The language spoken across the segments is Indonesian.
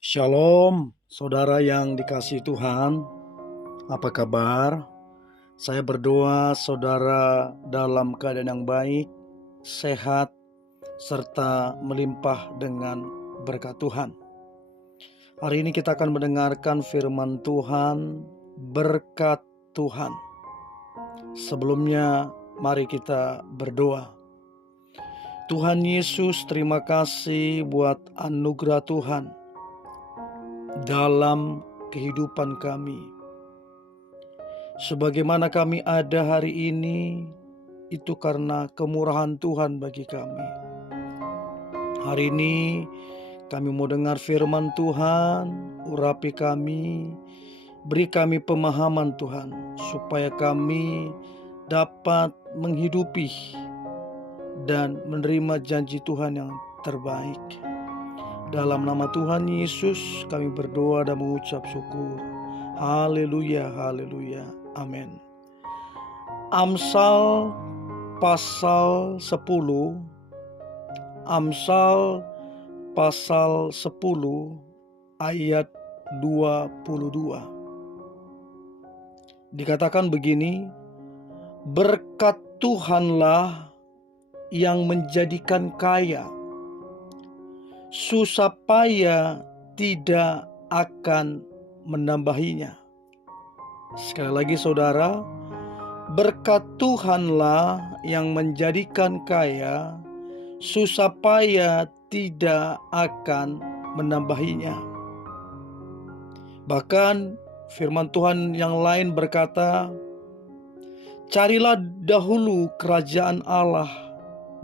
Shalom, saudara yang dikasihi Tuhan. Apa kabar? Saya berdoa saudara dalam keadaan yang baik, sehat, serta melimpah dengan berkat Tuhan. Hari ini kita akan mendengarkan firman Tuhan, berkat Tuhan. Sebelumnya, mari kita berdoa. Tuhan Yesus, terima kasih buat anugerah Tuhan dalam kehidupan kami. Sebagaimana kami ada hari ini, itu karena kemurahan Tuhan bagi kami. Hari ini kami mau dengar firman Tuhan, urapi kami, beri kami pemahaman Tuhan, supaya kami dapat menghidupi dan menerima janji Tuhan yang terbaik. Dalam nama Tuhan Yesus kami berdoa dan mengucap syukur. Haleluya, haleluya, amin. Amsal pasal 10. Amsal pasal 10 ayat 22. Dikatakan begini, berkat Tuhanlah yang menjadikan kaya, susah payah tidak akan menambahinya. Sekali lagi saudara, berkat Tuhanlah yang menjadikan kaya, susah payah tidak akan menambahinya. Bahkan firman Tuhan yang lain berkata, carilah dahulu kerajaan Allah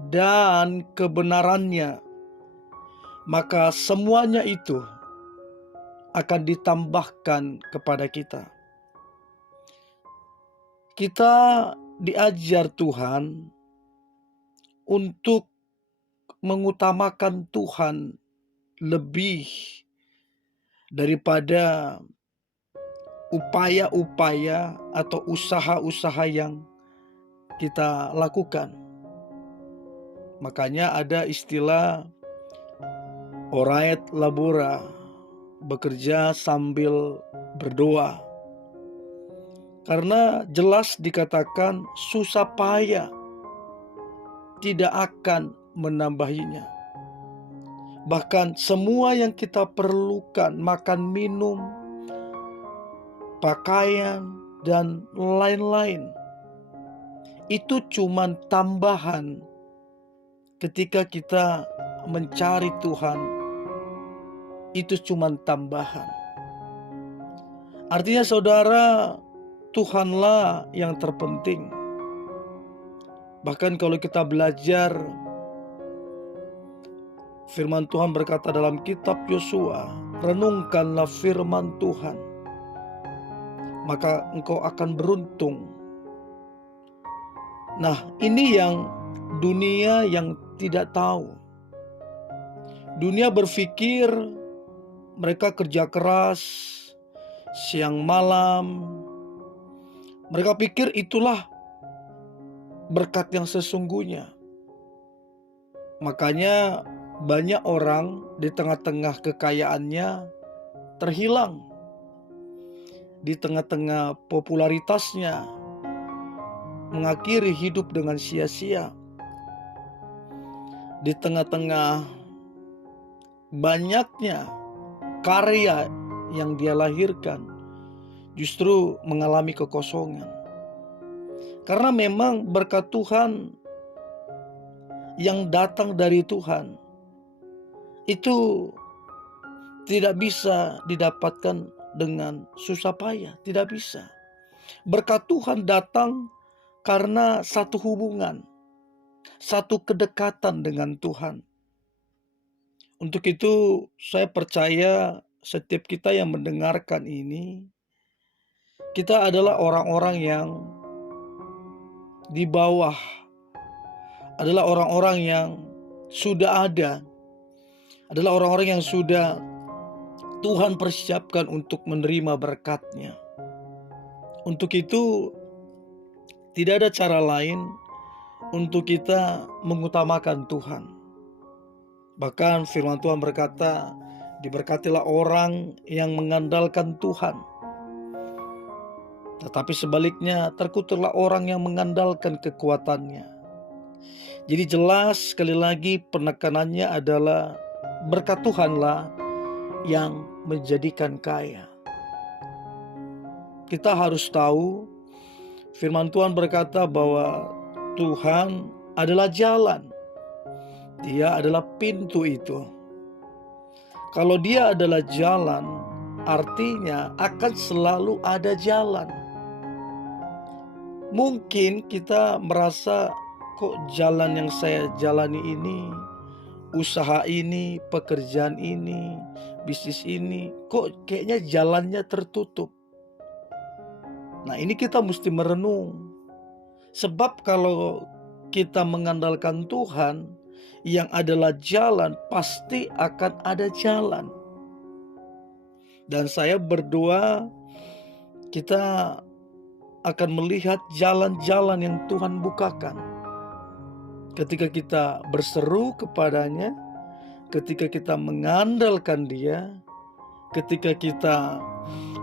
dan kebenarannya, maka semuanya itu akan ditambahkan kepada kita. Kita diajar Tuhan untuk mengutamakan Tuhan lebih daripada upaya-upaya atau usaha-usaha yang kita lakukan. Makanya ada istilah orait labora, bekerja sambil berdoa. Karena jelas dikatakan susah payah tidak akan menambahinya. Bahkan semua yang kita perlukan, makan, minum, pakaian, dan lain-lain, itu cuma tambahan ketika kita mencari Tuhan. Itu cuma tambahan. Artinya saudara, Tuhanlah yang terpenting. Bahkan kalau kita belajar, firman Tuhan berkata dalam kitab Yosua, renungkanlah firman Tuhan, maka engkau akan beruntung. Nah, ini yang dunia yang tidak tahu. Dunia berpikir mereka kerja keras siang malam. Mereka pikir itulah berkat yang sesungguhnya. Makanya banyak orang di tengah-tengah kekayaannya terhilang. Di tengah-tengah popularitasnya mengakhiri hidup dengan sia-sia. Di tengah-tengah banyaknya karya yang dia lahirkan, justru mengalami kekosongan. Karena memang berkat Tuhan yang datang dari Tuhan itu tidak bisa didapatkan dengan susah payah, tidak bisa. Berkat Tuhan datang karena satu hubungan, satu kedekatan dengan Tuhan. Untuk itu saya percaya setiap kita yang mendengarkan ini, kita adalah orang-orang yang di bawah, adalah orang-orang yang sudah ada, adalah orang-orang yang sudah Tuhan persiapkan untuk menerima berkat-Nya. Untuk itu tidak ada cara lain untuk kita mengutamakan Tuhan. Bahkan firman Tuhan berkata, diberkatilah orang yang mengandalkan Tuhan. Tetapi sebaliknya, terkutuklah orang yang mengandalkan kekuatannya. Jadi jelas sekali lagi penekanannya adalah berkat Tuhanlah yang menjadikan kaya. Kita harus tahu firman Tuhan berkata bahwa Tuhan adalah jalan. Dia adalah pintu itu. Kalau dia adalah jalan, artinya akan selalu ada jalan. Mungkin kita merasa, kok jalan yang saya jalani ini, usaha ini, pekerjaan ini, bisnis ini, kok kayaknya jalannya tertutup. Nah, ini kita mesti merenung. Sebab kalau kita mengandalkan Tuhan yang adalah jalan, pasti akan ada jalan. Dan saya berdoa kita akan melihat jalan-jalan yang Tuhan bukakan. Ketika kita berseru kepadanya, ketika kita mengandalkan Dia, ketika kita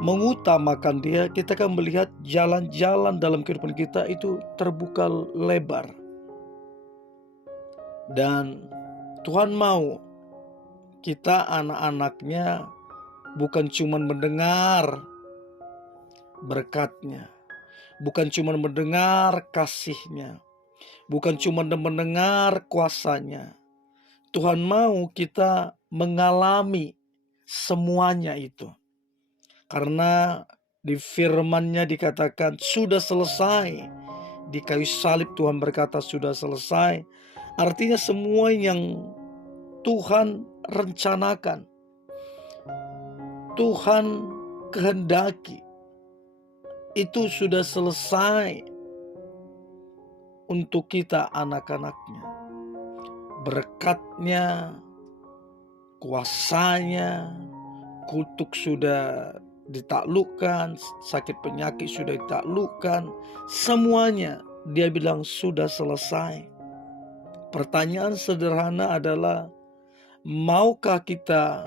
mengutamakan Dia, kita akan melihat jalan-jalan dalam kehidupan kita itu terbuka lebar. Dan Tuhan mau kita anak-anaknya bukan cuma mendengar berkat-Nya, bukan cuma mendengar kasih-Nya, bukan cuma mendengar kuasa-Nya. Tuhan mau kita mengalami semuanya itu. Karena di firman-Nya dikatakan sudah selesai. Di kayu salib Tuhan berkata sudah selesai. Artinya semua yang Tuhan rencanakan, Tuhan kehendaki, itu sudah selesai untuk kita anak-anaknya. Berkat-Nya, kuasanya, kutuk sudah ditaklukkan, sakit penyakit sudah ditaklukkan, semuanya Dia bilang sudah selesai. Pertanyaan sederhana adalah, maukah kita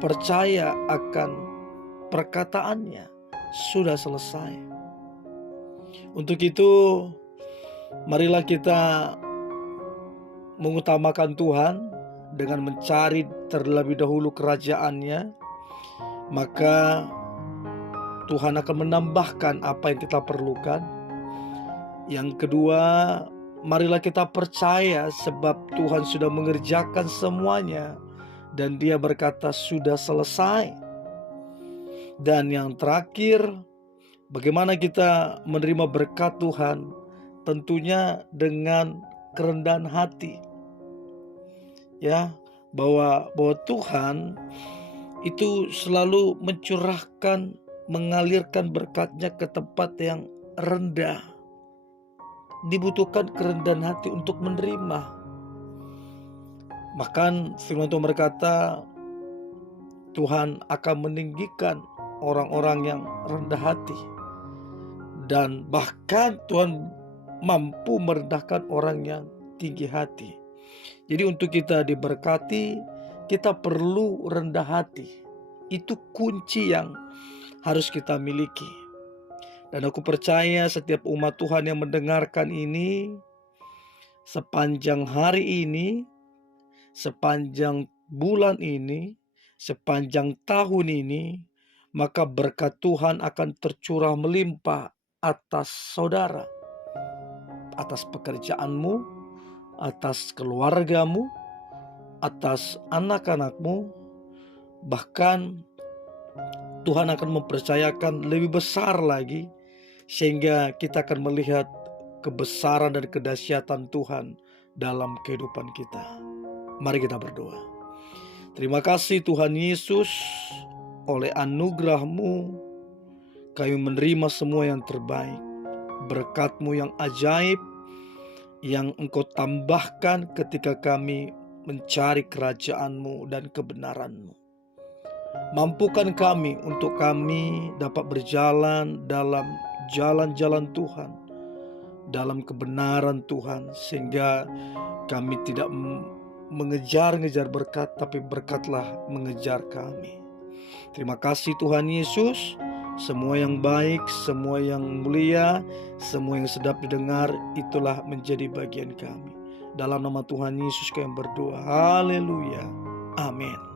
percaya akan perkataannya? Sudah selesai. Untuk itu, marilah kita mengutamakan Tuhan dengan mencari terlebih dahulu kerajaan-Nya, maka Tuhan akan menambahkan apa yang kita perlukan. Yang kedua, marilah kita percaya sebab Tuhan sudah mengerjakan semuanya dan Dia berkata sudah selesai. Dan yang terakhir, bagaimana kita menerima berkat Tuhan? Tentunya dengan kerendahan hati. Ya, bahwa Tuhan itu selalu mencurahkan, mengalirkan berkat-Nya ke tempat yang rendah. Dibutuhkan kerendahan hati untuk menerima. Bahkan firman Tuhan berkata, Tuhan akan meninggikan orang-orang yang rendah hati. Dan bahkan Tuhan mampu merendahkan orang yang tinggi hati. Jadi untuk kita diberkati, kita perlu rendah hati. Itu kunci yang harus kita miliki. Dan aku percaya setiap umat Tuhan yang mendengarkan ini, sepanjang hari ini, sepanjang bulan ini, sepanjang tahun ini, maka berkat Tuhan akan tercurah melimpah atas saudara, atas pekerjaanmu, atas keluargamu, atas anak-anakmu. Bahkan Tuhan akan mempercayakan lebih besar lagi, sehingga kita akan melihat kebesaran dan kedahsyatan Tuhan dalam kehidupan kita. Mari kita berdoa. Terima kasih Tuhan Yesus, oleh anugerah-Mu kami menerima semua yang terbaik. Berkat-Mu yang ajaib yang Engkau tambahkan ketika kami mencari kerajaan-Mu dan kebenaran-Mu. Mampukan kami untuk kami dapat berjalan dalam jalan-jalan Tuhan, dalam kebenaran Tuhan, sehingga kami tidak mengejar-ngejar berkat, tapi berkatlah mengejar kami. Terima kasih Tuhan Yesus. Semua yang baik, semua yang mulia, semua yang sedap didengar, itulah menjadi bagian kami. Dalam nama Tuhan Yesus kami berdoa. Haleluya. Amin.